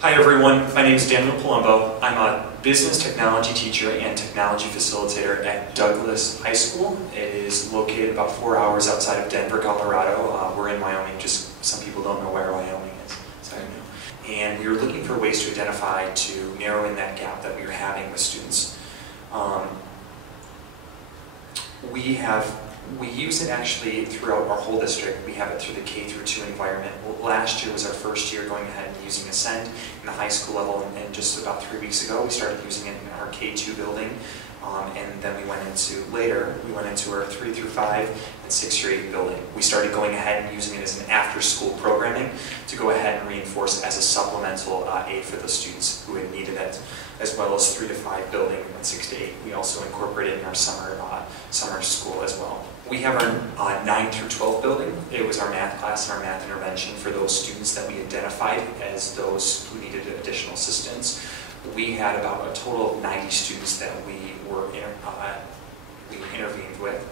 Hi everyone, my name is Daniel Palumbo. I'm a business technology teacher and technology facilitator at Douglas High School. It is located about 4 hours outside of Denver, Colorado. We're in Wyoming, just some people don't know where Wyoming is, so I know. And we were looking for ways to identify to narrow in that gap that we were having with students. We use it actually throughout our whole district. We have it through the K through 2 environment. Last year was our first year going ahead and using Ascend in the high school level, and just about 3 weeks ago we started using it in our K2 building, and then we went into our 3 through 5 and 6 through 8 building. We started going ahead and using it as an after-school programming to go ahead and reinforce as a supplemental aid for the students who had needed it, as well as 3 to 5 building and 6 to 8. We also incorporated it in our summer school as well. We have our 9 through 12 building. It was our math class and our math intervention for those students that we identified as those who needed additional assistance. We had about a total of 90 students that we intervened with.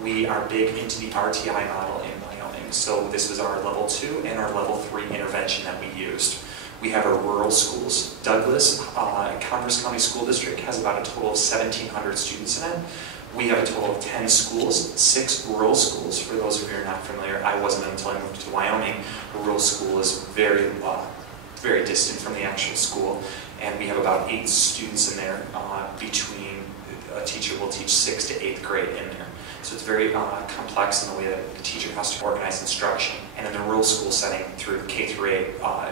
We are big into the RTI model in Wyoming, so this was our level 2 and our level 3 intervention that we used. We have our rural schools. Douglas, Converse County School District has about a total of 1,700 students in it. We have a total of 10 schools, 6 rural schools. For those of you who are not familiar, I wasn't until I moved to Wyoming. A rural school is very distant from the actual school, and we have about 8 students in there. Between a teacher will teach 6th to 8th grade in there. So it's very complex in the way that the teacher has to organize instruction. And in the rural school setting, through K through 8,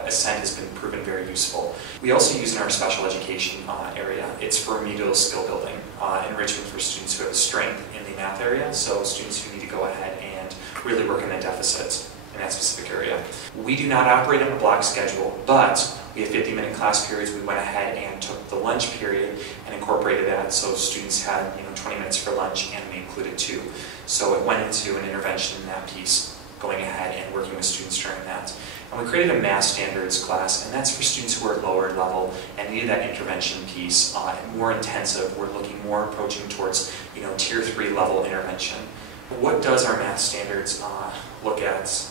Ascend has been proven very useful. We also use it in our special education area. It's for remedial skill building, enrichment for students who have strength in the math area, so students who need to go ahead and really work on their deficits in that specific area. We do not operate on a block schedule, but we have 50-minute class periods. We went ahead and took the lunch period and incorporated that, so students had 20 minutes for lunch, and we included 2. So it went into an intervention in that piece, going ahead and working with students during that. And we created a math standards class, and that's for students who are at lower level and needed that intervention piece, more intensive. We're looking more approaching towards tier 3 level intervention. What does our math standards look at?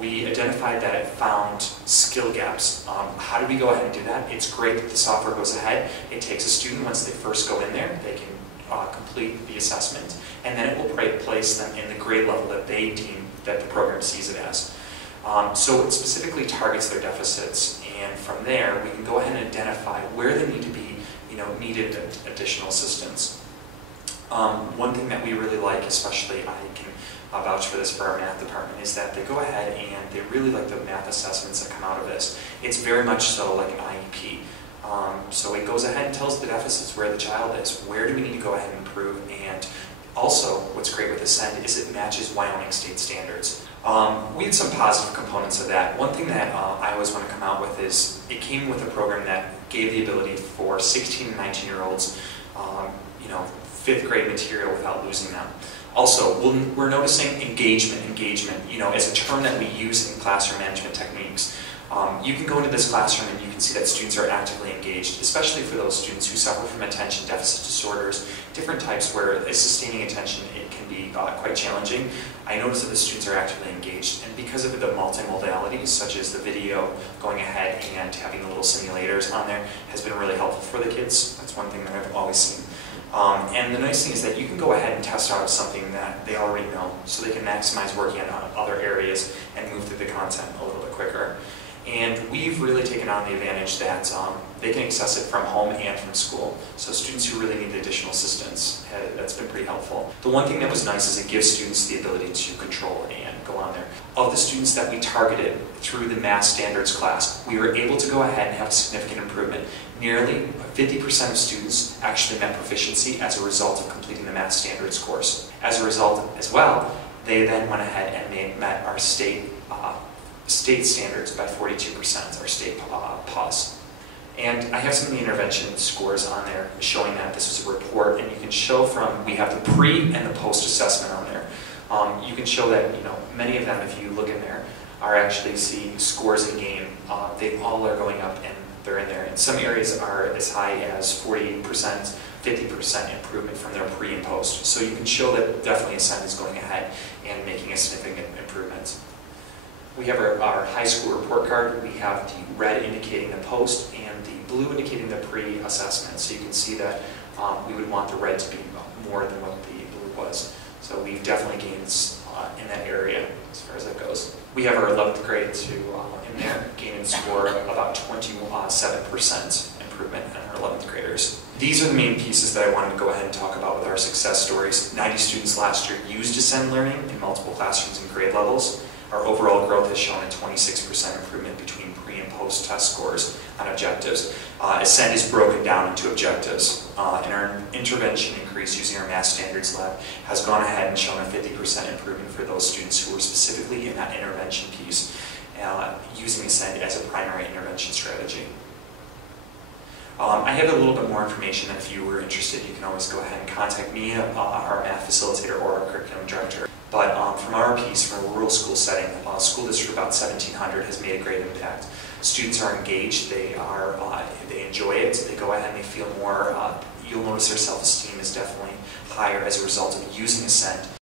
We identified that it found skill gaps. How do we go ahead and do that? It's great that the software goes ahead. It takes a student, once they first go in there, they can complete the assessment, and then it will place them in the grade level that they deem that the program sees it as. So it specifically targets their deficits, and from there we can go ahead and identify where they need to be, needed additional assistance. One thing that we really like, especially I can vouch for this for our math department, is that they go ahead and they really like the math assessments that come out of this. It's very much so like an IEP. So it goes ahead and tells the deficits where the child is, where do we need to go ahead and improve, and also what's great with Ascend is it matches Wyoming state standards. We had some positive components of that. One thing that I always want to come out with is it came with a program that gave the ability for 16 and 19-year-olds 5th grade material without losing them. Also, we're noticing engagement, as a term that we use in classroom management techniques. You can go into this classroom and you can see that students are actively engaged, especially for those students who suffer from attention deficit disorders, different types where sustaining attention it can be quite challenging. I notice that the students are actively engaged, and because of the multimodalities, such as the video, going ahead and having the little simulators on there, has been really helpful for the kids. That's one thing that I've always seen. And the nice thing is that you can go ahead and test out something that they already know, so they can maximize working on other areas and move through the content a little bit quicker. And we've really taken on the advantage that they can access it from home and from school. So students who really need additional assistance, that's been pretty helpful. The one thing that was nice is it gives students the ability to control and go on there. Of the students that we targeted through the math standards class, we were able to go ahead and have a significant improvement. Nearly 50% of students actually met proficiency as a result of completing the math standards course. As a result as well, they then went ahead and met our state standards by 42%, our state PAWS. And I have some of the intervention scores on there showing that this was a report, and you can show we have the pre and the post assessment on there. You can show that many of them, if you look in there, are actually seeing scores in game. They all are going up and they're in there. And some areas are as high as 48%, 50% improvement from their pre and post. So you can show that definitely Ascend is going ahead and making a significant improvement. We have our high school report card. We have the red indicating the post and the blue indicating the pre-assessment. So you can see that we would want the red to be more than what the blue was. So we've definitely gained in that area as far as that goes. We have our 11th grade in there, gaining score about 27% improvement in our 11th graders. These are the main pieces that I wanted to go ahead and talk about with our success stories. 90 students last year used Ascend Learning in multiple classrooms and grade levels. Our overall growth has shown a 26% improvement between pre and post test scores on objectives. Ascend is broken down into objectives, and our intervention increase using our math standards lab has gone ahead and shown a 50% improvement for those students who were specifically in that intervention piece, using Ascend as a primary intervention strategy. I have a little bit more information, and if you were interested, you can always go ahead and contact me, our math facilitator, or our curriculum director. But from our piece, from a rural school setting, a school district of about 1,700 has made a great impact. Students are engaged, they enjoy it, they go ahead and they feel more, you'll notice their self-esteem is definitely higher as a result of using Ascend